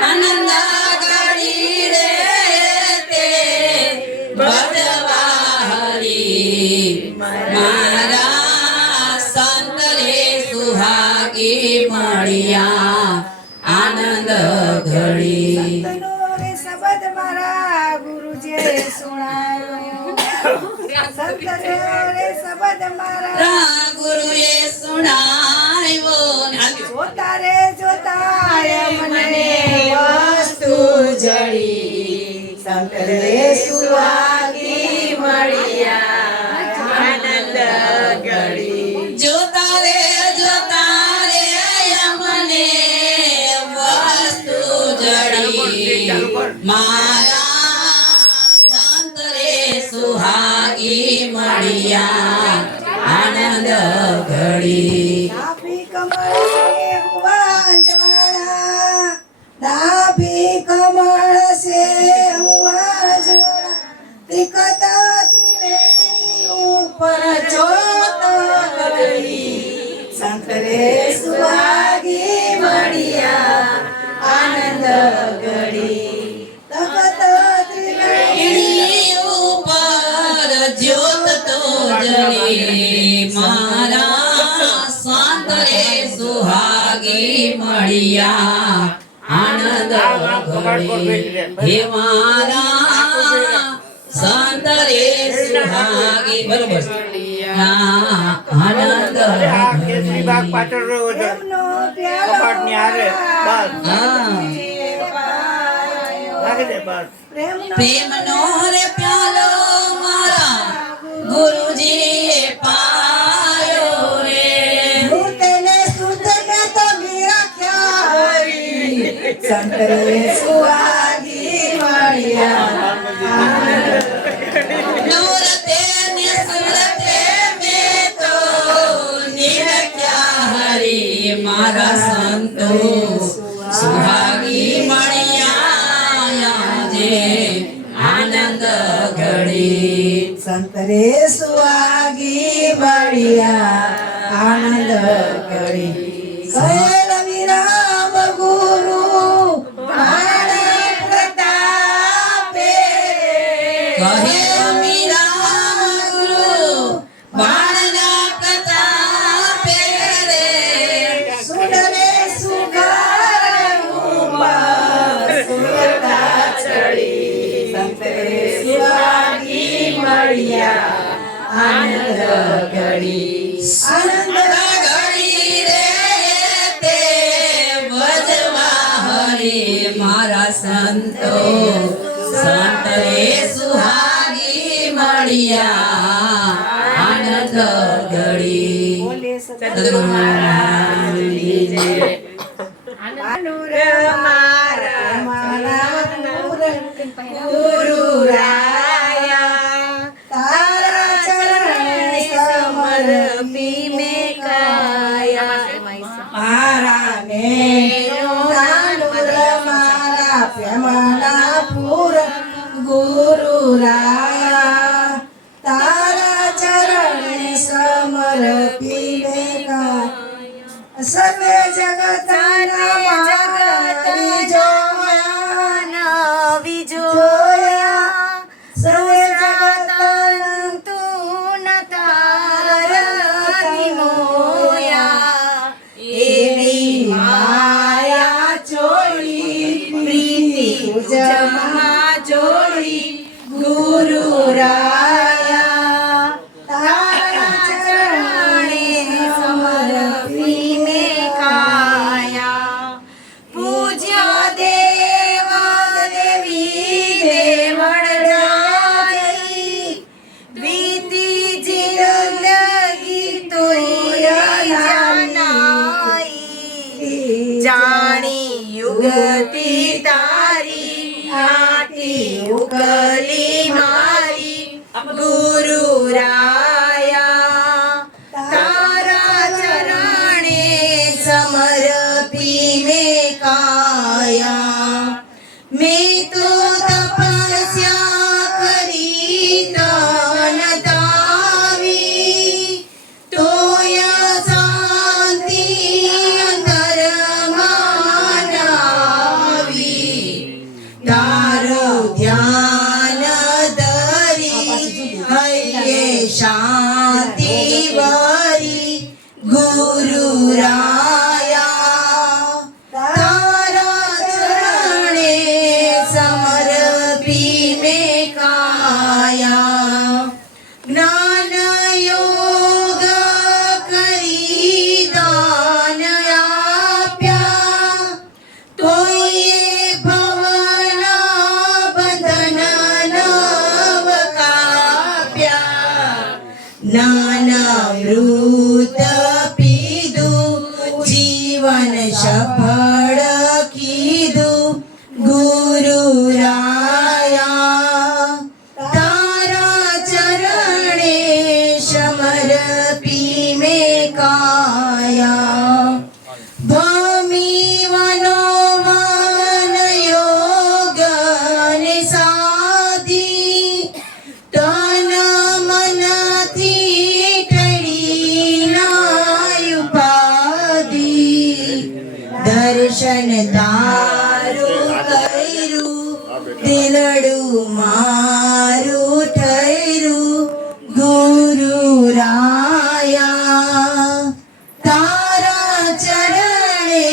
આનંદ ઘડી રે તે ભજવા હરી મારા સંત રે સુહાગી મળ્યા આનંદ ઘડી સંતનો રે શબ્દ મારા ગુરુજીએ સુણાયો સંતનો રે શબ્દ મારા ગુરુએ સુણાવ્યો જોતા રે જોતા મને વસ્તુ જડી સંત રે સુહાગી મળ્યા આનંદ ઘડી જોતા રે મને વસ્તુ જડી મારા સંત રે સુહાગી મળ્યા આનંદ ઘડી ડાભી કમળ છે વાંજવાળા ડાભી કમળ છે વાંજવાળા ત્રિકટ ત્રિવેણી ઉપર જોત કરી સંત રે સુહાગી મળ્યા આનંદ ઘડી તખત ત્રિવેણી ઉપર જ્યોત તો જડી મારા સંત રે સુહાગી મળ્યા આનંદ ઘડી હે મારા સંત રે સુહાગી બરોબર આનંદ કેસરી બાગ પાછળ રહ્યો છે એમનો પ્યાલો કપાટની હારે બસ પાયો નાખી દે બસ પ્રેમનો પ્રેમનો રે પ્યાલો મારા ગુરુજીએ પાયો રે તને સુત મે તો રાખ્યા હરી સંત રે સુહાગી મળ્યા નવરતે ને સુરતે મેં તો નિરખ્યા હરી મારા સંતો સુહાગી મળ્યા આજે આનંદ ઘડી સંત રે સુહાગી મળ્યા આનંદ ઘડી કહેલ વિરામ ગુરુ બાણ પ્રતાપે કહે મીરા ગુરુ બાણના પ્રતાપે રે સુડરે સુગાર ઉમા સુરતા ચડી સંત રે સુહાગી મળ્યા આનંદ ઘડી આનંદ ઘડી રે તે ભજવા હરી મારા સંતો સંત રે સુહાગી મળ્યા આનંદ ઘડી સદગુરુ મહારાજની જય માનુર મારા ગુરુ રાયા તારા ચરણ સમર્પી મે કાયા મારા ને માનુર મારા પ્રેમના પૂર ગુરુ રાયા તારા ચરણ સમર્પી મે કાયા સર્વે જગતના મારી જોયા સર્વે જગતના તું તારતી મોયા એવી માયા ચોરી પ્રીતિ જમા ચોરી ગુરુ રાયા તારા ચરણે સમર્પી મે કાયા પૂજ્ય દેવા દેવી દેવળ રાજી બીતી જિંદગી તોય જાનાઈ જાણી યુગતી તારી આટી ઉકલી મારી ગુરુ રાયા તારા ચરણે સમર્પી મે કાયા મેં તો તપસ્યા કરી તન તાવી તોય શાંતિ અંતરમાં નાવી રાયા તારા ચરણે સમર્પી મેં કાયા ભમી વનોવન યોગન સાધી તન મનથી ટળી નાય ઉપાધી દર્શન તારું કર્યું દિલડું મારું ઠર્યું ગુરુ રાયા તારા ચરણે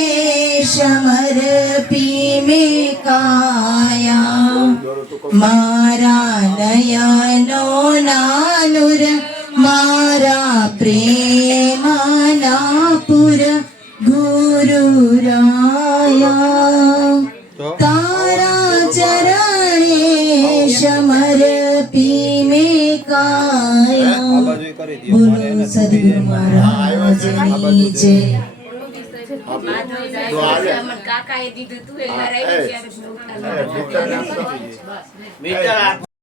સમર્પી મેં કાયા મારા નયનો નાનુર મારા પ્રેમના પુર ગુરુ રાયા તારા ચરણે સમર્પી મેં કાયા બોલો સદગુરુ મહારાજની જય કાકાએ દીધું તું એ મીટર